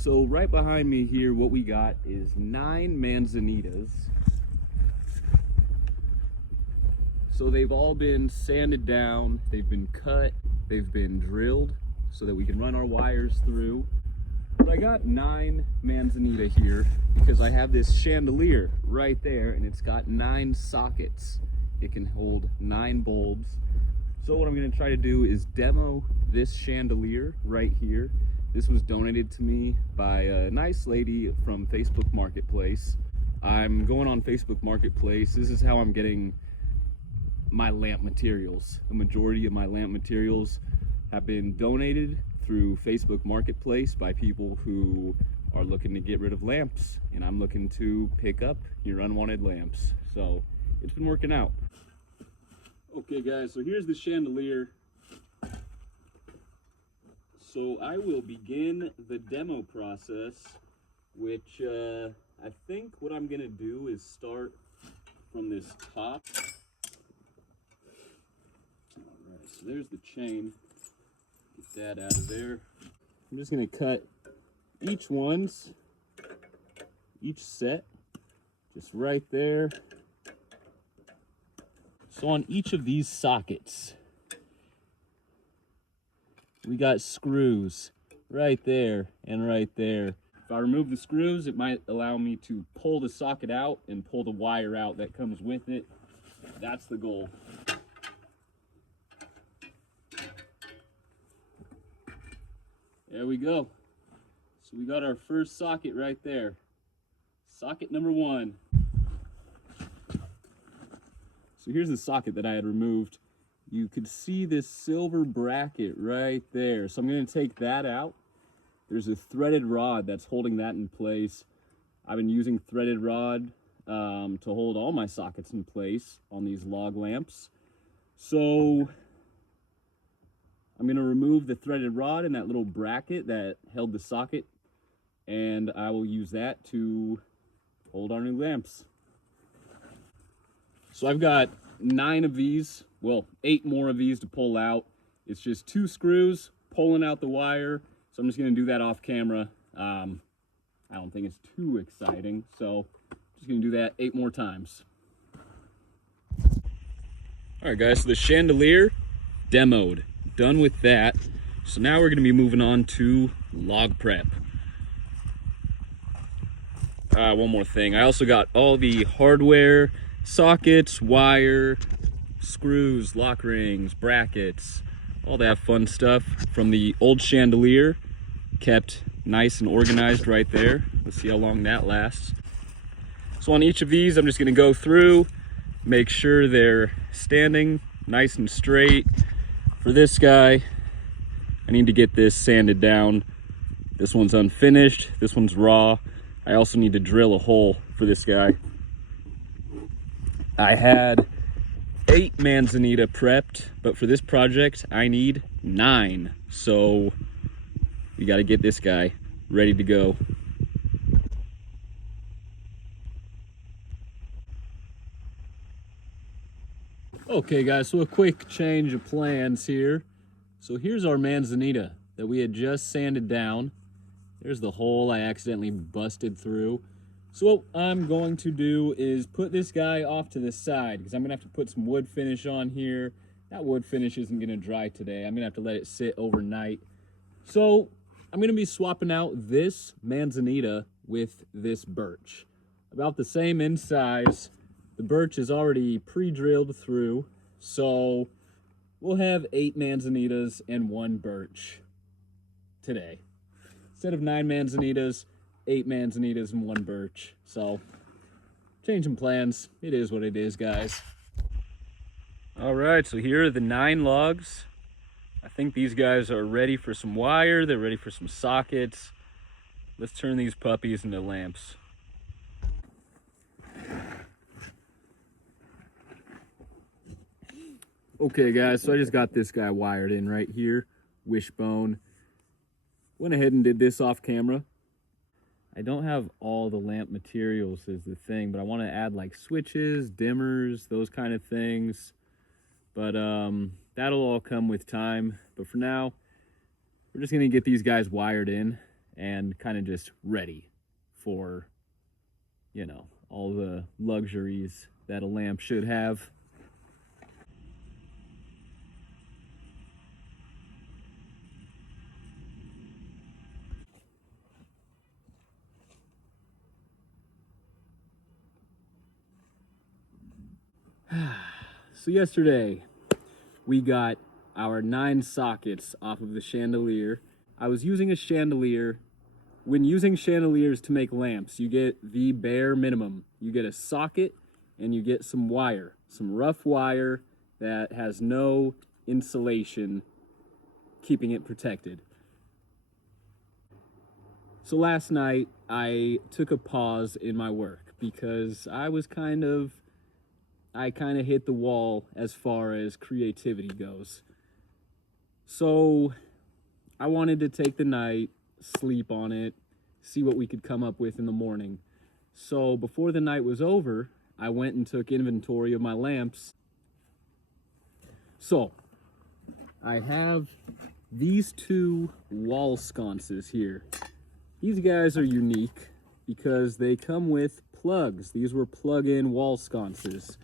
So right behind me here, what we got is 9 manzanitas. So they've all been sanded down, they've been cut, they've been drilled so that we can run our wires through. But I got 9 manzanita here because I have this chandelier right there and it's got 9 sockets. It can hold 9 bulbs. So what I'm going to try to do is demo this chandelier right here. This was donated to me by a nice lady from Facebook Marketplace. I'm going on Facebook Marketplace. This is how I'm getting my lamp materials. The majority of my lamp materials have been donated through Facebook Marketplace by people who are looking to get rid of lamps, and I'm looking to pick up your unwanted lamps. So it's been working out. Okay guys, so here's the chandelier. So I will begin the demo process, which I think what I'm gonna do is start from this top. Alright, so there's the chain. Get that out of there. I'm just gonna cut each set, just right there. So on each of these sockets, we got screws right there and right there. If I remove the screws, it might allow me to pull the socket out and pull the wire out that comes with it. That's the goal. There we go. So we got our first socket right there. Socket number 1. So here's the socket that I had removed. You could see this silver bracket right there. So I'm going to take that out. There's a threaded rod that's holding that in place. I've been using threaded rod to hold all my sockets in place on these log lamps. So I'm going to remove the threaded rod and that little bracket that held the socket, and I will use that to hold our new lamps. So I've got 9 of these, well, 8 more of these to pull out. It's just 2 screws pulling out the wire. So I'm just gonna do that off camera. I don't think it's too exciting. So I'm just gonna do that 8 more times. All right guys, so the chandelier demoed, done with that. So now we're gonna be moving on to log prep. One more thing, I also got all the hardware, sockets, wire, screws, lock rings, brackets, all that fun stuff from the old chandelier, kept nice and organized right there. Let's see how long that lasts. So on each of these, I'm just going to go through, make sure they're standing nice and straight. For this guy, I need to get this sanded down. This one's unfinished, this one's raw. I also need to drill a hole for this guy. I had 8 manzanita prepped, but for this project I need 9. So we got to get this guy ready to go. Okay guys, so a quick change of plans here. So here's our manzanita that we had just sanded down. There's the hole I accidentally busted through. So what I'm going to do is put this guy off to the side because I'm going to have to put some wood finish on here. That wood finish isn't going to dry today. I'm going to have to let it sit overnight. So I'm going to be swapping out this manzanita with this birch. About the same in size. The birch is already pre-drilled through. So we'll have 8 manzanitas and 1 birch today. Instead of 9 manzanitas, 8 manzanitas and 1 birch. So, changing plans. It is what it is, guys. All right, so here are the 9 logs. I think these guys are ready for some wire. They're ready for some sockets. Let's turn these puppies into lamps. Okay, guys, so I just got this guy wired in right here. Wishbone. Went ahead and did this off camera. I don't have all the lamp materials is the thing, but I want to add like switches, dimmers, those kind of things. But that'll all come with time. But for now, we're just going to get these guys wired in and kind of just ready for, you know, all the luxuries that a lamp should have. So yesterday we got our 9 sockets off of the chandelier. I was using a chandelier. When using chandeliers to make lamps, you get the bare minimum. You get a socket and you get some wire, some rough wire that has no insulation keeping it protected. So last night I took a pause in my work because I kind of hit the wall as far as creativity goes. So I wanted to take the night, sleep on it, see what we could come up with in the morning. So before the night was over, I went and took inventory of my lamps. So I have these 2 wall sconces here. These guys are unique because they come with plugs. These were plug-in wall sconces.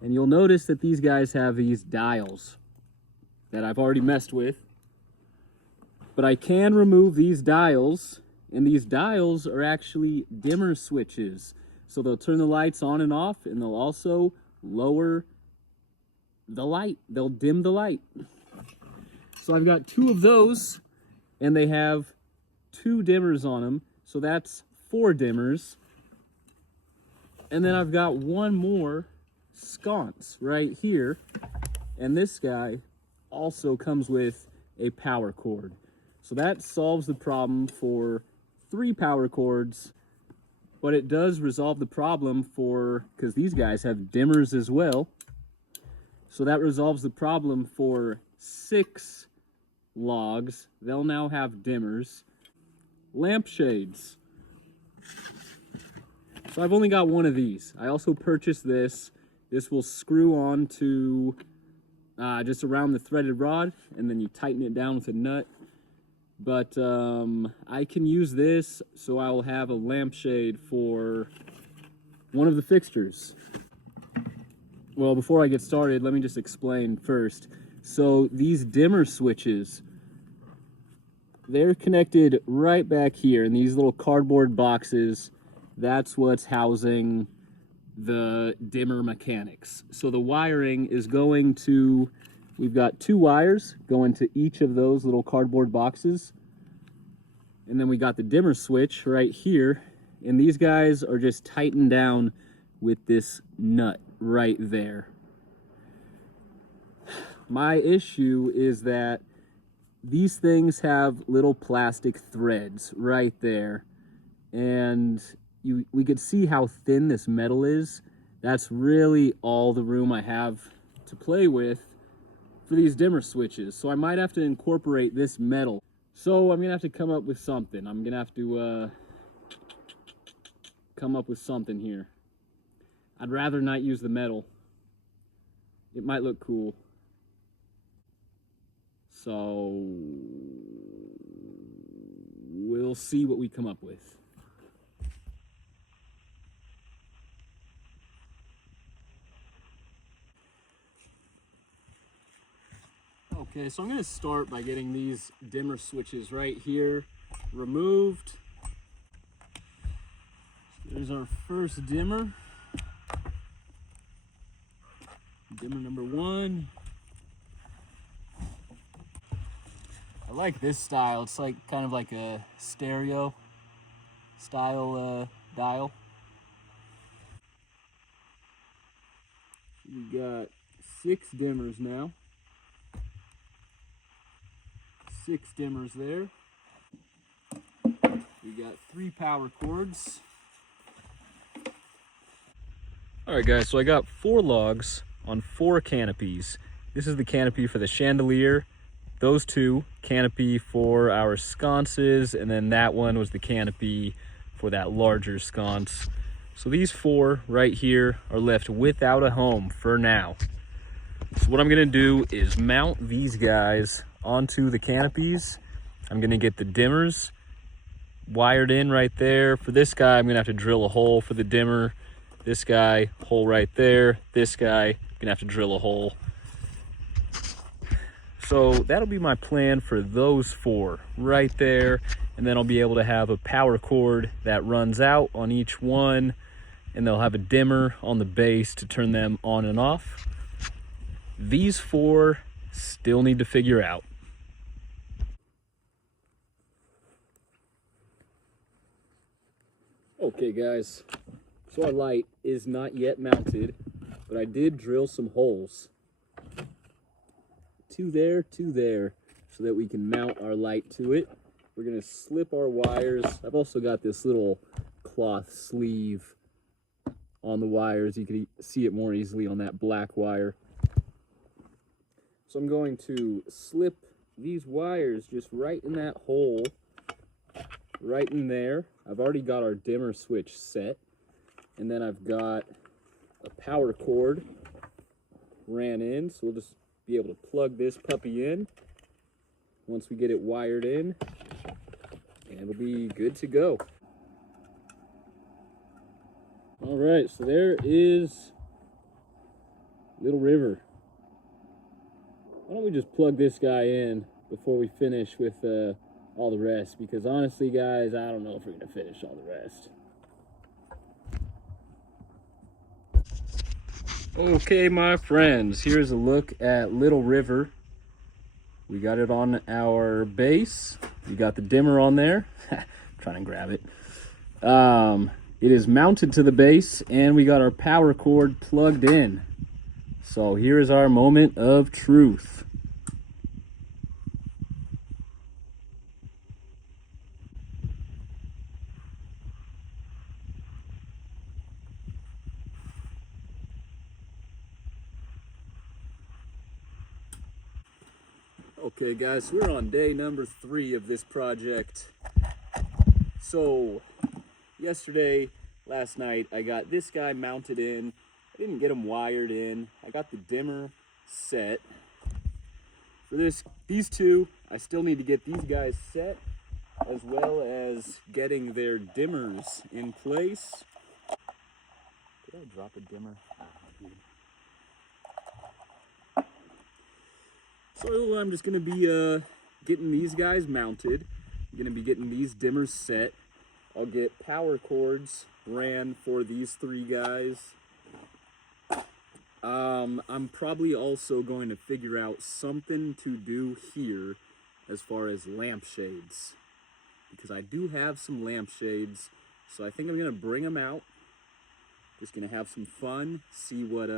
And you'll notice that these guys have these dials that I've already messed with. But I can remove these dials, and these dials are actually dimmer switches. So they'll turn the lights on and off, and they'll also lower the light. They'll dim the light. So I've got 2 of those, and they have 2 dimmers on them. So that's 4 dimmers. And then I've got 1 more sconce right here, and this guy also comes with a power cord. So that solves the problem for 3 power cords, but it does resolve the problem for, because these guys have dimmers as well, so that resolves the problem for 6 logs. They'll now have dimmers. Lampshades. So I've only got 1 of these. I also purchased this. This will screw on to just around the threaded rod, and then you tighten it down with a nut. But I can use this, so I will have a lampshade for one of the fixtures. Well, before I get started, let me just explain first. So these dimmer switches, they're connected right back here in these little cardboard boxes. That's what's housing the dimmer mechanics. So the wiring is going to, we've got 2 wires going to each of those little cardboard boxes. And then we got the dimmer switch right here. And these guys are just tightened down with this nut right there. My issue is that these things have little plastic threads right there. And we could see how thin this metal is. That's really all the room I have to play with for these dimmer switches. So I might have to incorporate this metal. So I'm gonna have to come up with something. I'm gonna have to come up with something here. I'd rather not use the metal. It might look cool. So we'll see what we come up with. Okay, so I'm going to start by getting these dimmer switches right here removed. So there's our first dimmer. Dimmer number 1. I like this style. It's like kind of like a stereo style dial. We got 6 dimmers now. 6 dimmers there. We got 3 power cords. Alright guys, so I got 4 logs on 4 canopies. This is the canopy for the chandelier, those 2 canopy for our sconces, and then that one was the canopy for that larger sconce. So these 4 right here are left without a home for now. So what I'm gonna do is mount these guys onto the canopies. I'm gonna get the dimmers wired in right there. For this guy, I'm gonna have to drill a hole for the dimmer. This guy, hole right there. This guy, gonna have to drill a hole. So that'll be my plan for those four right there. And then I'll be able to have a power cord that runs out on each one, and they'll have a dimmer on the base to turn them on and off. These four still need to figure out. Okay guys, so our light is not yet mounted, but I did drill some holes. Two there, so that we can mount our light to it. We're gonna slip our wires. I've also got this little cloth sleeve on the wires. You can see it more easily on that black wire. So I'm going to slip these wires just right in that hole, right in there. I've already got our dimmer switch set, and then I've got a power cord ran in, so we'll just be able to plug this puppy in once we get it wired in, and it'll be good to go. All right, so there is Little River. Why don't we just plug this guy in before we finish with all the rest, because honestly guys, I don't know if we're gonna finish all the rest. Okay my friends, here's a look at Little River. We got it on our base. We got the dimmer on there. Trying to grab it. It is mounted to the base, and we got our power cord plugged in. So here is our moment of truth. Okay guys, we're on day number 3 of this project. So last night, I got this guy mounted in. I didn't get him wired in. I got the dimmer set. For these two, I still need to get these guys set, as well as getting their dimmers in place. Did I drop a dimmer? So I'm just gonna be getting these guys mounted. I'm gonna be getting these dimmers set. I'll get power cords ran for these 3 guys. I'm probably also going to figure out something to do here as far as lampshades, because I do have some lampshades, so I think I'm gonna bring them out. Just gonna have some fun, see what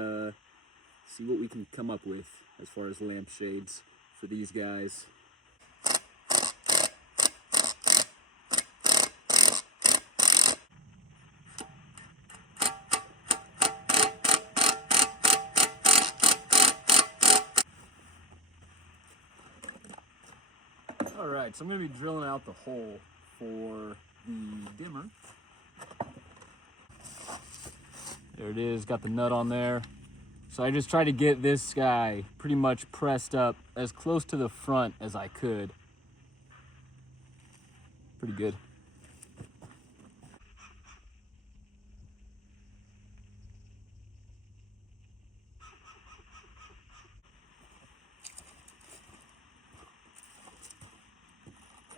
we can come up with as far as lampshades for these guys. Alright, so I'm going to be drilling out the hole for the dimmer. There it is, got the nut on there. So I just tried to get this guy pretty much pressed up as close to the front as I could. Pretty good.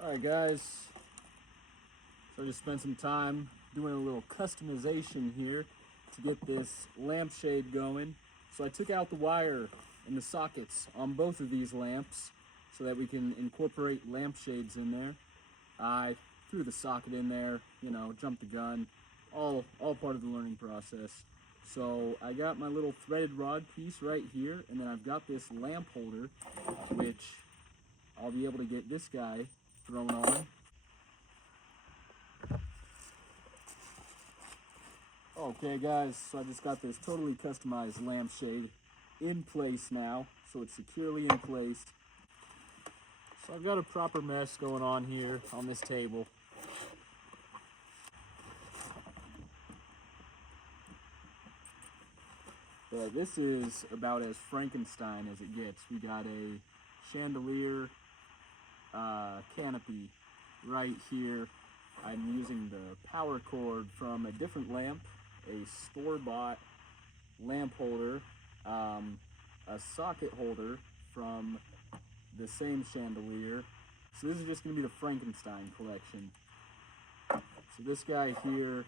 Alright guys, so I just spent some time doing a little customization here to get this lampshade going. So I took out the wire and the sockets on both of these lamps so that we can incorporate lampshades in there. I threw the socket in there, you know, jumped the gun, all part of the learning process. So I got my little threaded rod piece right here, and then I've got this lamp holder, which I'll be able to get this guy thrown on. Okay guys, so I just got this totally customized lampshade in place now, so it's securely in place. So I've got a proper mess going on here on this table. But this is about as Frankenstein as it gets. We got a chandelier canopy right here I'm using the power cord from a different lamp, a store-bought lamp holder, a socket holder from the same chandelier. So this is just going to be the Frankenstein collection. So this guy here,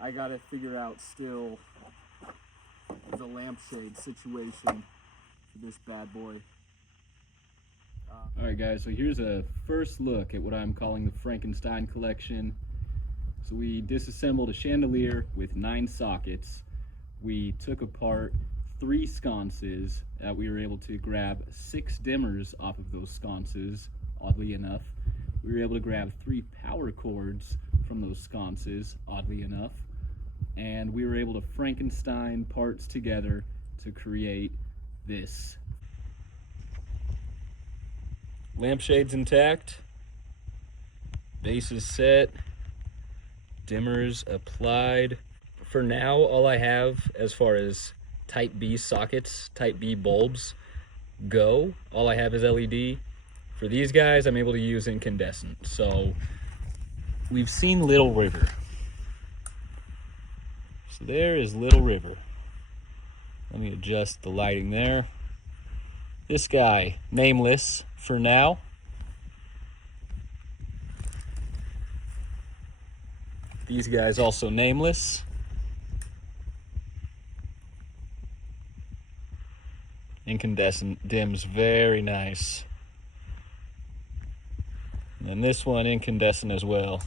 I gotta figure out still the lampshade situation for this bad boy. Alright guys, so here's a first look at what I'm calling the Frankenstein collection. So we disassembled a chandelier with 9 sockets. We took apart 3 sconces. We were able to grab 6 dimmers off of those sconces, oddly enough. We were able to grab 3 power cords from those sconces, oddly enough. And we were able to Frankenstein parts together to create this. Lampshade's intact, base is set, dimmers applied. For now, all I have as far as type B sockets, type B bulbs go, all I have is LED. For these guys, I'm able to use incandescent. So we've seen Little River. So there is Little River. Let me adjust the lighting there. This guy, nameless for now. These guys also nameless. Incandescent dims very nice. And this one incandescent as well.